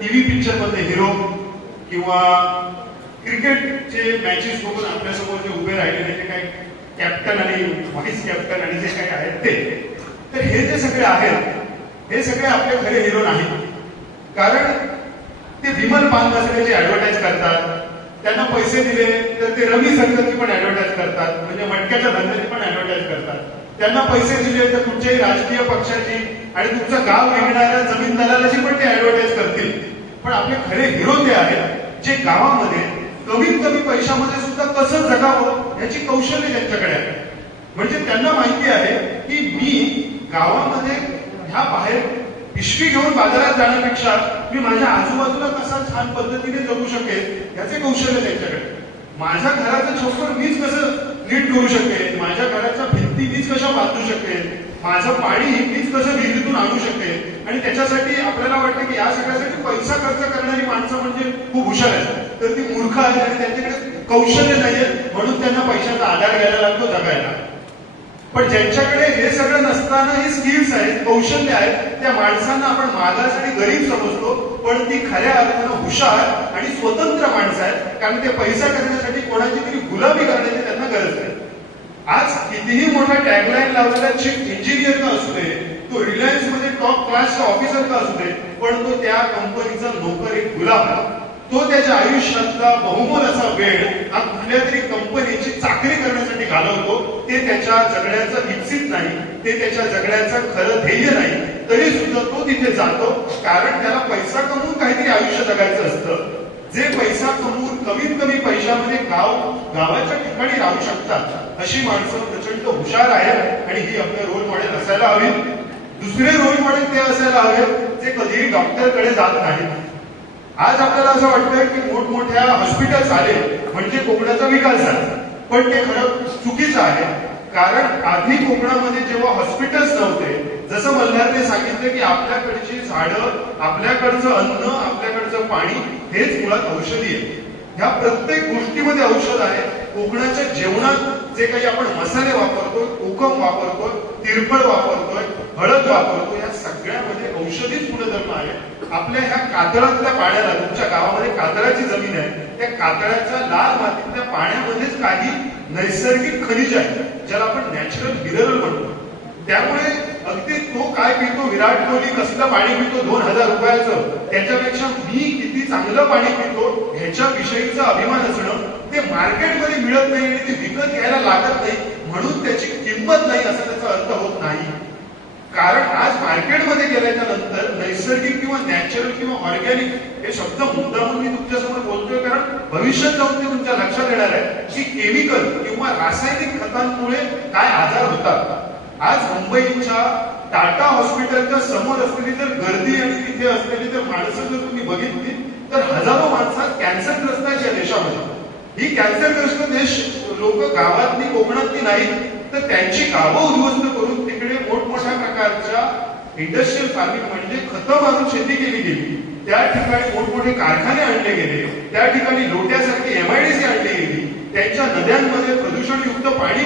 TV picture मधले hero किंवा क्रिकेटचे मॅचेस बघून आपल्यासमोर जे उभे राहिलेले जे काही कॅप्टन आणि व्हाईस कॅप्टन आणि जे काही आहेत ते, तर हे जे सगळे आहेत हे सगळे आपले खरे हिरो नाहीत. कारण ते विमल पान मसाल्याची ऍडव्हर्टाईज करतात, त्यांना पैसे दिले तर ते रवी संघाची पण ऍडव्हर्टाईज करतात, म्हणजे मटक्याच्या धंद्याची पण ऍडव्हर्टाईज करतात. त्यांना पैसे दिले तर कुठच्याही राजकीय पक्षाची आणि तुमचं गाव विकणाऱ्या जमीन दलालाची पण ते ऍडव्हर्टाईज करतील. पण आपले खरे हिरो ते आहेत जे गावामध्ये कमीत कमी पैशामध्ये सुद्धा कसं जगावं याची कौशल्य त्यांच्याकडे आहे. म्हणजे त्यांना माहिती आहे की मी गावामध्ये ह्या बाहेर पिशवी घेऊन बाजारात जाण्यापेक्षा मी माझ्या आजूबाजूला कसा छान पद्धतीने जगू शकेल याचे कौशल्य त्यांच्याकडे. माझ्या घराचं छप्पर मीच कसं नीट करू शकेल, माझ्या घराच्या भिंती मीच कशा बांधू शकेल, माझं पाणी मीच कसं विहिरीतून आणू शकेल. आणि त्याच्यासाठी आपल्याला वाटतं की या सगळ्यासाठी पैसा खर्च करणारी माणसं म्हणजे खूप हुशार आहेत, तर ती मूर्ख आहेत आणि त्यांच्याकडे कौशल्य नाहीये म्हणून त्यांना पैशाचा आधार घ्यायला लागतो जगायला. पण ज्यांच्याकडे हे सगळं नसताना हे स्किल्स आहेत, कौशल्य आहेत, त्या माणसांना आपण मागास आणि गरीब समजतो, पण ती खऱ्या अर्थानं हुशार आणि स्वतंत्र माणसं आहेत. कारण ते पैसा करण्यासाठी कोणाची तरी गुलामी करण्याची त्यांना गरज नाही. आज कितीही मोठा टॅगलाईन लावलेला चीफ इंजिनियर का असू दे, तो रिलायन्स मध्ये टॉप क्लासचा ऑफिसर का असू दे, पण तो त्या कंपनीचा नोकर एक गुलाम आहे. तो त्याच्या आयुष्यातला बहुमोल असा वेळ हा कुठल्या तरी कंपनीची चाकरी करण्यासाठी घालवतो. ते त्याच्या जगण्याचं इप्सित नाही, ते त्याच्या जगण्याचं खरं ध्येय नाही, तरी सुद्धा तो तिथे जातो. कारण त्याला पैसा कमवून काहीतरी आयुष्य जगायचं असतं. जे पैसा कमवून कमीत कमी पैशामध्ये गावाच्या ठिकाणी राहू शकतात अशी माणसं प्रचंड हुशार आहेत आणि ही आपले रोल मॉडेल असायला हवी. दुसरे रोल मॉडेल ते असायला हवेत जे कधीही डॉक्टरकडे जात नाहीत. आज आपल्याला असं वाटतं की मोठमोठ्या हॉस्पिटल्स आले म्हणजे कोकणाचा विकास झाला, पण ते खरं चुकीचं आहे. कारण आधी कोकणामध्ये जेव्हा हॉस्पिटल्स नव्हते, जसं मल्हारने सांगितलं की आपल्याकडची झाडं, आपल्याकडचं अन्न, आपल्याकडचं पाणी हेच मुळात औषधी आहे. ह्या प्रत्येक गोष्टीमध्ये औषध आहे. कोकणाच्या जेवणात जे काही आपण मसाले वापरतोय, कोकम वापरतोय, तिरफळ वापरतोय, हळद वापरतोय, या सगळ्यामध्ये औषधीच गुणधर्म आहे. आपल्या ह्या कातळातल्या पाण्याला, तुमच्या गावामध्ये कातळाची जमीन आहे, त्या कातळाच्या लाल मातीतल्या पाण्यामध्येच काही नैसर्गिक खनिज आहे ज्याला आपण नॅचरल मिनरल म्हणतो. त्यामुळे अगदी तो काय पितो, विराट कोहली कसलं पाणी पितो 2000 रुपयाचं, त्याच्यापेक्षा मी किती चांगलं पाणी पितो ह्याच्या विषयीचा अभिमान असणं, ते मार्केटमध्ये मिळत नाही आणि ते विकत घ्यायला लागत नाही म्हणून त्याची किंमत नाही असा त्याचा अर्थ होत नाही. कारण आज मार्केटमध्ये गेल्याच्या नंतर नैसर्गिक किंवा नॅचरल किंवा ऑर्गॅनिक हे शब्द मुद्दामून मी तुमच्यासमोर बोलतोय, कारण भविष्यात जाऊन ते तुमच्या लक्षात येणार आहे की केमिकल किंवा रासायनिक खतांमुळे काय आजार होतात. आज मुंबईच्या टाटा हॉस्पिटलच्या समोर असलेली जर गर्दी आणि तिथे असलेली जर माणसं जर तुम्ही बघितली तर हजारो माणसं कॅन्सरग्रस्त आहेत या देशामध्ये. ही कॅन्सरग्रस्त देश लोक गावातली कोकणातली नाहीत, तर त्यांची गावं उद्ध्वस्त करून तिकडे मोठमोठ्या प्रकारच्या इंडस्ट्रियल फार्मिंग म्हणजे खतं मारून शेती केली गेली. त्या ठिकाणी मोठमोठे कारखाने आणले गेले, त्या ठिकाणी लोट्यासारखी MIDC आणली गेली, त्यांच्या नद्यांमध्ये प्रदूषणयुक्त पाणी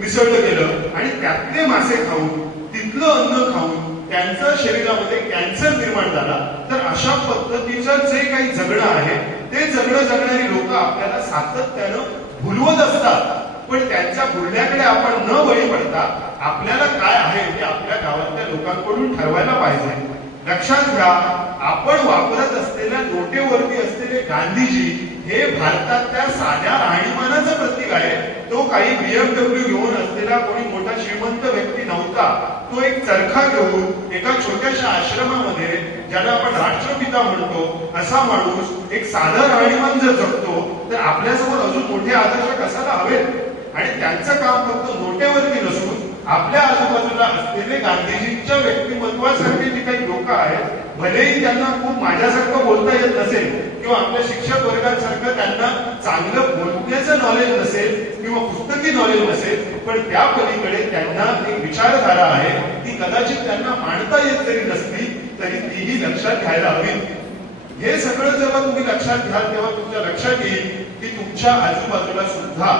मिसळलं गेलं आणि त्यातले मासे खाऊन, तिथलं अन्न खाऊन त्यांच्या शरीरामध्ये कॅन्सर निर्माण झाला. तर अशा पद्धतीचं जे काही जगणं आहे ते जगणं जगणारी लोक आपल्याला सातत्यानं भुलवत असतात. पण त्यांच्या बोलण्याकडे आपण न बळी पडता आपल्याला काय आहे ते आपल्या गावातल्या लोकांकडून ठरवायला पाहिजे. लक्षात घ्या, आपण वापरत असलेल्या नोटेवरती असलेले गांधीजी हे भारतातल्या साध्या राहणीमानाचं प्रतीक आहे. तो काही BMW घेऊन असलेला कोणी मोठा श्रीमंत व्यक्ती नव्हता. तो एक चरखा घेऊन एका छोट्याशा आश्रमामध्ये, ज्याला आपण राष्ट्रपिता म्हणतो, असा माणूस एक साधं राहणीमान जर जगतो तर आपल्यासमोर अजून मोठे आदर्श कसायला हवेत. आणि त्यांचं काम फक्त नोटेवरती नसून आपल्या आजूबाजूला असलेले गांधीजींच्या व्यक्तिमत्वासारखे जे काही लोक आहेत, भलेही त्यांना खूप माझ्यासारखं बोलता येत नसेल किंवा आपल्या शिक्षक वर्गांसारखं त्यांना चांगलं बोलण्याचं नॉलेज नसेल किंवा पुस्तकी नॉलेज नसेल, पण त्या पलीकडे त्यांना एक विचारधारा आहे, ती कदाचित त्यांना मांडता येत जरी नसली तरी तीही लक्षात घ्यायला हवी. हे सगळं जेव्हा तुम्ही लक्षात घ्याल तेव्हा तुमच्या लक्षात येईल की तुमच्या आजूबाजूला सुद्धा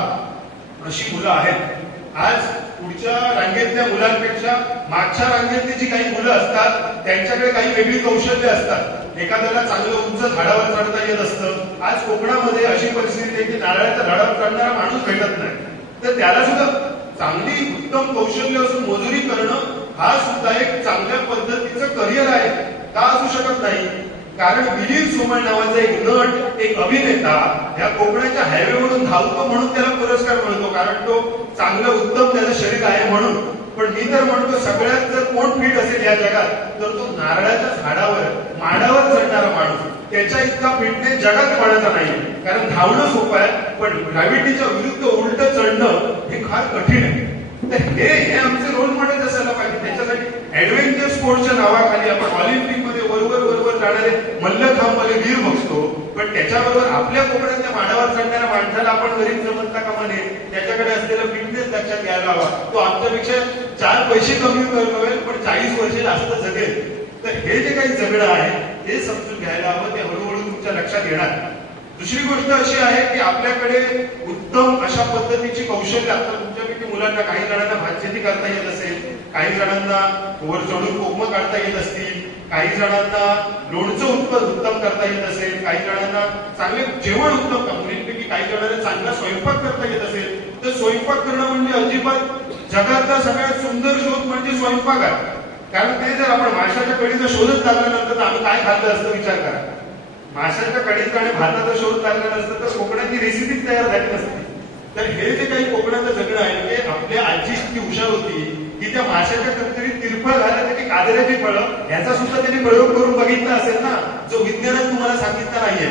अशी मुलं आहेत. आज पुढच्या रांगेतल्या मुलांपेक्षा मागच्या रांगेतली जी काही मुलं असतात त्यांच्याकडे काही वेगळी कौशल्य असतात. एखाद्याला चांगलं उंच झाडावर चढता येत असतं. आज कोकणामध्ये अशी परिस्थिती आहे की नारळाच्या झाडावर चढणारा माणूस भेटत नाही, तर त्याला सुद्धा चांगली उत्तम कौशल्य असून मजुरी करणं हा सुद्धा एक चांगल्या पद्धतीचं करिअर आहे. का असू शकत नाही? कारण मिलिंद सोमण नावाचा एक नट, एक अभिनेता या कोकणाच्या हायवेवरून धावतो म्हणून त्याला पुरस्कार मिळतो, कारण तो चांगलं उत्तम त्याचं शरीर आहे म्हणून. पण मी तर म्हणतो सगळ्यात जर कोण फिट असेल या जगात तर तो नारळाच्या झाडावर माडावर चढणारा माणूस. त्याच्या इतका फिटनेस जगात कोणाचा नाही. कारण धावणं सोपं आहे, पण ग्रॅव्हिटीच्या विरुद्ध उलट चढणं हे फार कठीण आहे. तर हे आमचे रोल मॉडेल असायला पाहिजे. त्याच्यासाठी ऍडव्हेंचर स्पोर्ट्सच्या नावाखाली आपण ऑलिम्पिक मध्ये वरवर जाणारे मल्लखांबवाले वीर बघतो, पण त्याच्याबरोबर आपल्या कोकणातल्या माडावर चढणाऱ्या माणसाला आपण गरीब समजता कामा नये. त्याच्याकडे असलेला फिटनेस लक्षात घ्यायला हवा. तो आमच्यापेक्षा 4 पैसे कमी करेल, पण 40 वर्ष जास्त जगेल. तर हे जे काही जगणं आहे ते समजून घ्यायला हवं. ते हळूहळू तुमच्या लक्षात येणार. दुसरी गोष्ट अशी आहे की आपल्याकडे उत्तम अशा पद्धतीची कौशल्य. आता तुमच्यापैकी मुलांना काही जणांना भातशेती करता येत असेल, काही जणांना वर चढून कोकमं काढता येत असतील, काही जणांना लोणचं उत्तम करता येत असेल, काही जणांना चांगले जेवण उत्तम, मुलींपैकी काही जणांना चांगला स्वयंपाक करता येत असेल. तर स्वयंपाक करणं म्हणजे अजिबात जगातला सगळ्यात सुंदर शोध म्हणजे स्वयंपाक आहे. कारण ते जर आपण माशाच्या कढीचा शोधच लागल्यानंतर तर आम्ही काय खाल्लं असतं विचार करा. माशाच्या कढीचा आणि भाताचा शोध लागला नसतं तर कोकणाची रेसिपीच तयार झाली नसती. तर हे जे काही कोकणाचं जगणं आहे, म्हणजे आपल्या आजी इतकी हुशार होती की त्या माशाच्या कधीतरी तिरफळ झाल्या त्याची काजऱ्याची फळं ह्याचा सुद्धा त्यांनी प्रयोग करून बघितला असेल ना, जो विज्ञानात तुम्हाला सांगितला नाहीये.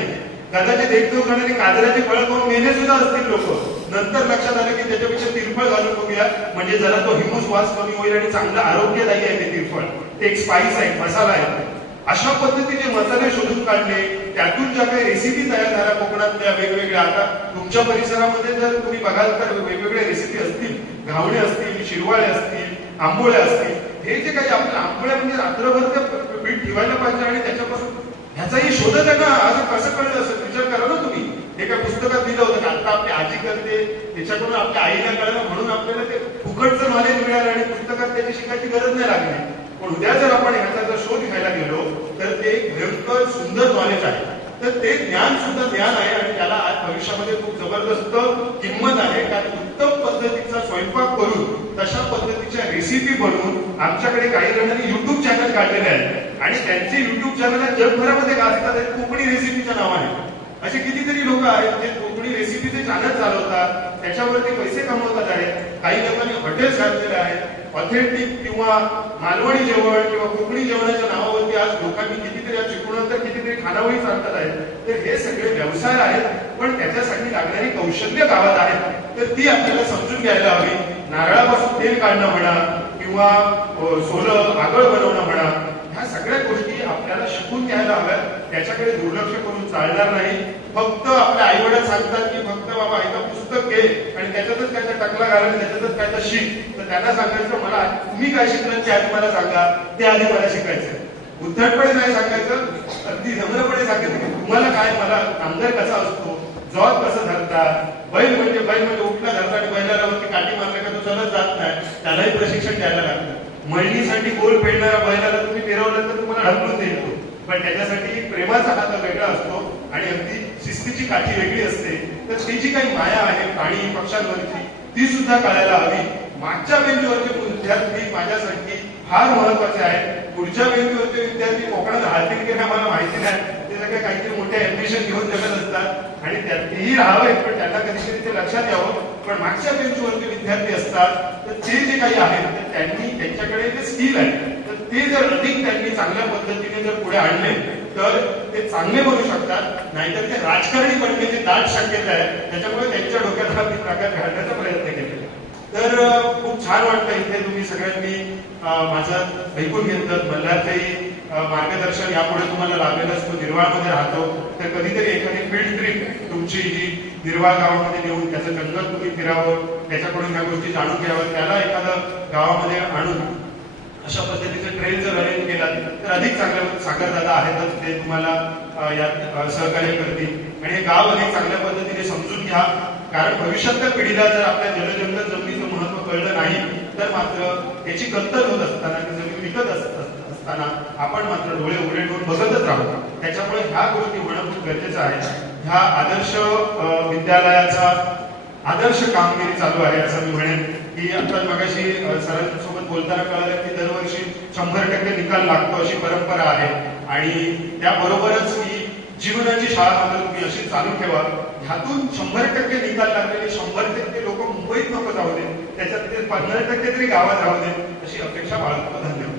कदाचित एक दोन जणांनी काजऱ्याची फळं करून मेले सुद्धा असतील लोक. नंतर लक्षात आलं की त्याच्यापेक्षा तिरफळ घालून बघूया, म्हणजे जरा तो हिमोस वास कमी होईल आणि चांगलं आरोग्यदायी आहे ते तिरफळ. ते एक स्पाइस आहे, मसाला आहे. अशा पद्धतीने मसाले शोधून काढले, त्यातून ज्या काही रेसिपी तयार झाल्या कोकणातल्या वेगवेगळ्या. आता तुमच्या परिसरामध्ये जर तुम्ही बघाल तर वेगवेगळ्या रेसिपी असतील, घावणे असतील, शिरवाळे असतील, आंबोळ्या असतील. हे जे काही आपल्या आंबोळ्या म्हणजे रात्रभर ते पीठ ठेवायला पाहिजे आणि त्याच्यापासून ह्याचाही शोधत आहे ना. असं कसं कळलं असं विचार करा ना तुम्ही. हे काय पुस्तकात दिलं होतं का? आता आपली आजी करते त्याच्याकडून आपल्या आईला कळलं म्हणून आपल्याला ते फुकटचं नॉलेज मिळालं आणि पुस्तकात त्याची शिकायची गरज नाही लागली. पण उद्या जर आपण ह्याचा जर शोध घ्यायला गेलो तर ते भयंकर सुंदर नॉलेज आहे. तर ते ज्ञान सुद्धा ज्ञान आहे आणि त्याला आज भविष्यामध्ये खूप जबरदस्त किंमत आहे. कारण उत्तम पद्धतीचा स्वयंपाक करून तशा पद्धतीच्या रेसिपी बनवून आमच्याकडे काही जणांनी युट्यूब चॅनल काढलेले आहेत आणि त्यांचे युट्यूब चॅनल जगभरामध्ये गाजतात कोकणी रेसिपीच्या नावाने. असे कितीतरी लोक आहेत जे कोकणी रेसिपीचे चॅनल चालवतात, त्याच्यावरती पैसे कमवतात आहेत. काही लोकांनी हॉटेल्स घातलेले आहेत. ऑथेंटिक किंवा मालवणी जेवण किंवा कोकणी जेवणाच्या नावावरती आज लोकांनी कितीतरी आज शिकवून तर कितीतरी खानावळी चालतात आहेत. तर हे सगळे व्यवसाय आहेत, पण त्याच्यासाठी लागणारी कौशल्य गावात आहेत. तर ती आपल्याला समजून घ्यायला हवी. नारळापासून तेल काढणं म्हणा किंवा सोलं आगळ बनवणं म्हणा, ह्या सगळ्या गोष्टी आपल्याला शिकून घ्यायला हव्यात. त्याच्याकडे दुर्लक्ष करून चालणार नाही. फक्त आपल्या आई वडील सांगतात की फक्त बाबा एका पुस्तक घे आणि त्याच्यातच काय टकला घालायला, त्याच्यातच काय शिक. तर त्यांना सांगायचं मला तुम्ही काय शिकलं ते आधी मला सांगा, ते आधी मला शिकायचं. उद्धटपणे नाही सांगायचं, अगदी नम्रपणे सांगायचं की तुम्हाला काय, मला नांगर कसा असतो, जॉब कसं धरतात, बैल म्हणजे उठला धरता आणि बैलाला वरती काठी मारल्या का तो चालत जात नाही, त्यालाही प्रशिक्षण द्यायला लागतं. मळणीसाठी गोल पेडणाऱ्या बैलाला तुम्ही फिरवलं तर तुम्हाला ढकलून देतो, पण त्याच्यासाठी प्रेमाचा हात वेगळा असतो आणि अगदी शिस्तीची काठी वेगळी असते. तर ती जी काही माया आहे प्राणी पक्ष्यांवरची ती सुद्धा कळायला हवी. मागच्या बेंचवरचे विद्यार्थी माझ्यासाठी फार महत्वाचे आहेत. पुढच्या बेंचवरचे विद्यार्थी कोकणात राहतील की नाही मला माहिती नाही. ते सगळे काहीतरी मोठे ऍम्बिशन घेऊन जगत असतात आणि त्यातही राहावे, पण त्यांना कधीतरी ते लक्षात यावं. पण मागच्या बेंचवरचे विद्यार्थी असतात तर ते जे काही आहेत तर त्यांनी त्यांच्याकडे जे स्किल आहे तर ते जर अधिक त्यांनी चांगल्या पद्धतीने जर पुढे आणले तर ते चांगले बनू शकतात. नाहीतर ते राजकारणी बनण्याची दाट शक्यता आहे. त्याच्यामुळे त्यांच्या डोक्यात हा प्रकार घालण्याचा प्रयत्न केला. तर खूप छान वाटतं इथे तुम्ही सगळ्यांनी माझं ऐकून घेतलं. मल्हारचंही मार्गदर्शन यापुढे तुम्हाला लाभलेलं असतो. निर्वाळमध्ये राहतो तर कधीतरी एखादी फील्ड ट्रिप तुमची ही निर्वाळ गावामध्ये नेऊन त्याचं जंगल तुम्ही फिरावं, त्याच्याकडून ह्या गोष्टी जाणून घ्यावं, त्याला एखादं गावामध्ये आणून अशा पद्धतीचे ट्रेन जर अरेंज केला तर अधिक चांगलं. सागर दादा आहेतच, ते तुम्हाला यात सहकार्य करतील आणि हे गाव अधिक चांगल्या पद्धतीने समजून घ्या. कारण भविष्यातल्या पिढीला जर आपल्या जलजंगल जमिनीचं महत्व कळलं नाही तर मात्र त्याची कत्तल होत असताना, ती जमीन विकत असताना आपण मात्र डोळे उघडे ठेवून बघतच राहू. त्याच्यामुळे ह्या गोष्टी होणं खूप गरजेचं आहे. ह्या आदर्श विद्यालयाचा आदर्श कामगिरी चालू आहे असं मी म्हणेन की आता मगाशी सरांसोबत बोलताना कळालं की दरवर्षी 100% निकाल लागतो अशी परंपरा आहे आणि त्याबरोबरच ही जीवनाची शाळा मात्र तुम्ही अशी चालू ठेवा. ह्यातून 100% निकाल लागलेले 100% लोक मुंबईत नको जाऊ दे, त्याच्यात ते 15% तरी गावात राहू दे अशी अपेक्षा बाळगतो. धन्यवाद.